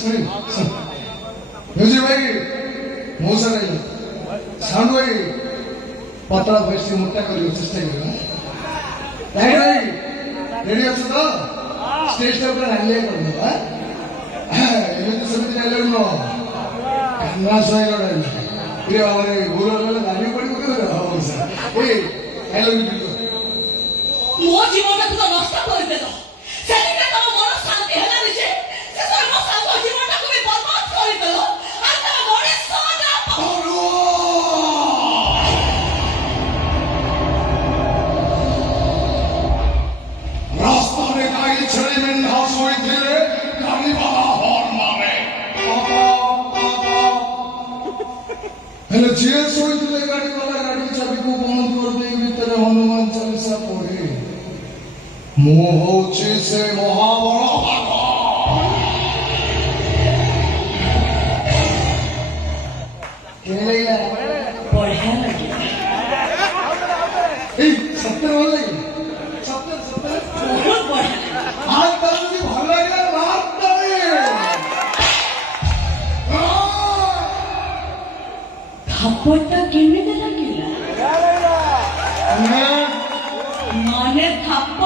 ଶୁଣି ମ୍ୟୁଜିକ୍ ଭାଇ ମଉସା ରହିଲା ସାଉଣ୍ଡ ଭାଇ ପତଳା ଭଏସ୍ ମୋଟା କରିବାକୁ ଚେଷ୍ଟା କରିବା ଭାଇ ଭାଇ ରେଡି ଅଛ ତ ଷ୍ଟେଜ୍ ଟା ପୁରା ରାଲିଆ କରିଦେବା ଏମିତି ସେମିତି ଡାଇଲଗ ନୁହଁ କାନ୍ନା ଶହେ ଡାଇଲଗ ପ୍ରିୟ ଭାବରେ ଭୁଲ ହେଲେ ଜାଣି ପଡ଼ିବ କେବେ ଏ ଡାଇଲଗ ମୋ ଜୀବନଟାକୁ ତ ନଷ୍ଟ କରିଦେଲ ସେଦିନ ତମ ମନ ଶାନ୍ତି ହେଲାନି ଯେ ଶେଷରେ ମୋ ସାଙ୍ଗ ଜୀବନଟାକୁ ବି ବର୍ବାଦ କରିଦେଲ ଆଉ ତମ ମଣିଷ ରାସ୍ତାରେ ଗାଈ ଛେଳି ମେଣ୍ଢା ଶୋଇଥିଲେ ଗାଡ଼ିବାଲା ହର୍ନ ମାରେ ହେଲେ ଯିଏ ଶୋଇଥିଲେ ଗାଡ଼ିବାଲା ଗାଡ଼ି ଚାବିକୁ ବନ୍ଦ କରିଦେଇ ଭିତରେ ହନୁମାନ ଚାଳିଶା ପଢେ ମୁଁ ହଉଛି ସେ ମହାବଳ ଭାଗ ବଢିଆ ଲାଗିଲା ଏଇ ସତରେ ଭଲ ଲାଗେ ସତରେ ସତରେ ବହୁତ ବଢିଆ ହାତ ତାଳୁଛି ଭଲ ଲାଗିଲା ହାତ ତାଳି ଥାପଟା କେମିତି ଲାଗିଲା ମାନେ ଥାପ